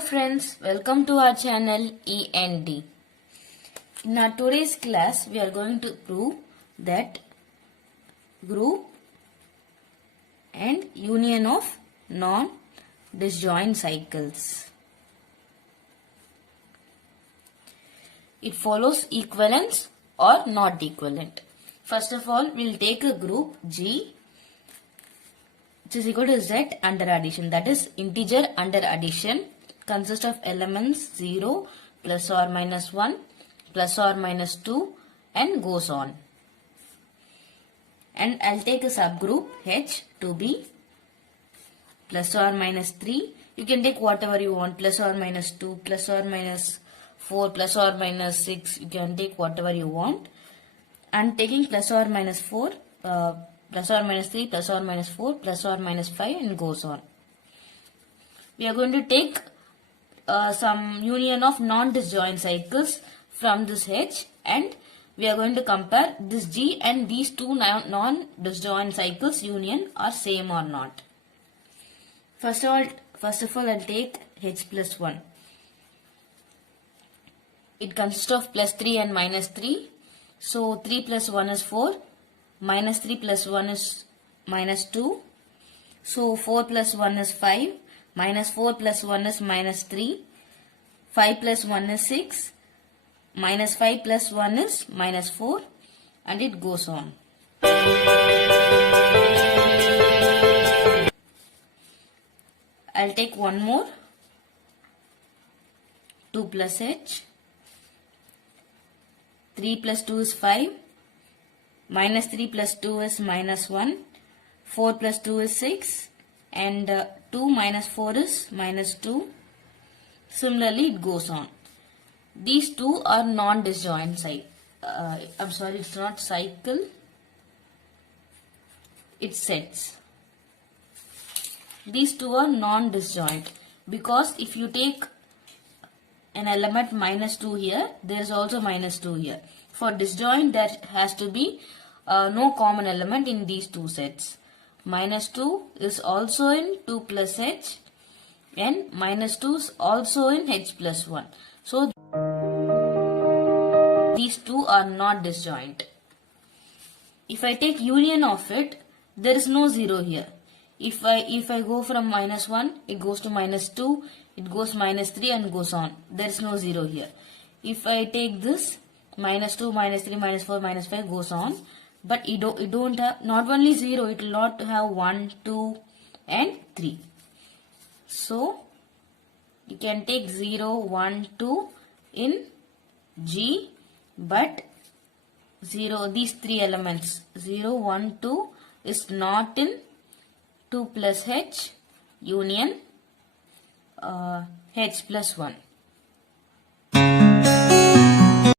friends, welcome to our channel END. In our today's class, we are going to prove that group and union of non-disjoint cycles. It follows equivalence or not equivalent. First of all, we will take a group G which is equal to Z under addition, that is integer under addition consists of elements 0 plus or minus 1 plus or minus 2 and goes on. And I'll take a subgroup H to be plus or minus 3. You can take whatever you want, plus or minus 2, plus or minus 4, plus or minus 6. You can take whatever you want. And taking plus or minus 4, plus or minus 3, plus or minus 4, plus or minus 5 and goes on. We are going to take some union of non-disjoint cycles from this H, and we are going to compare this G and these two non-disjoint cycles union are same or not. First of all, I'll take H plus 1. It consists of plus 3 and minus 3. So 3 plus 1 is 4. Minus 3 plus 1 is minus 2. So 4 plus 1 is 5. Minus 4 plus 1 is minus 3. 5 plus 1 is 6. Minus 5 plus 1 is minus 4. And it goes on. I'll take one more. 2 plus H. 3 plus 2 is 5. Minus 3 plus 2 is minus 1. 4 plus 2 is 6. And 2 minus 4 is minus 2. Similarly, it goes on. These two are non-disjoint it's not cycle. It's sets. These two are non-disjoint because if you take an element minus 2 here, there is also minus 2 here. For disjoint, there has to be no common element in these two sets. Minus 2 is also in 2 plus H and minus 2 is also in H plus 1. So, these two are not disjoint. If I take union of it, there is no 0 here. If I go from minus 1, it goes to minus 2, it goes minus 3 and goes on. There is no 0 here. If I take this, minus 2, minus 3, minus 4, minus 5 goes on. But it don't have, not only 0, it will not have 1, 2 and 3. So, you can take 0, 1, 2 in G, but 0, these three elements, 0, 1, 2 is not in 2 plus H union H plus 1.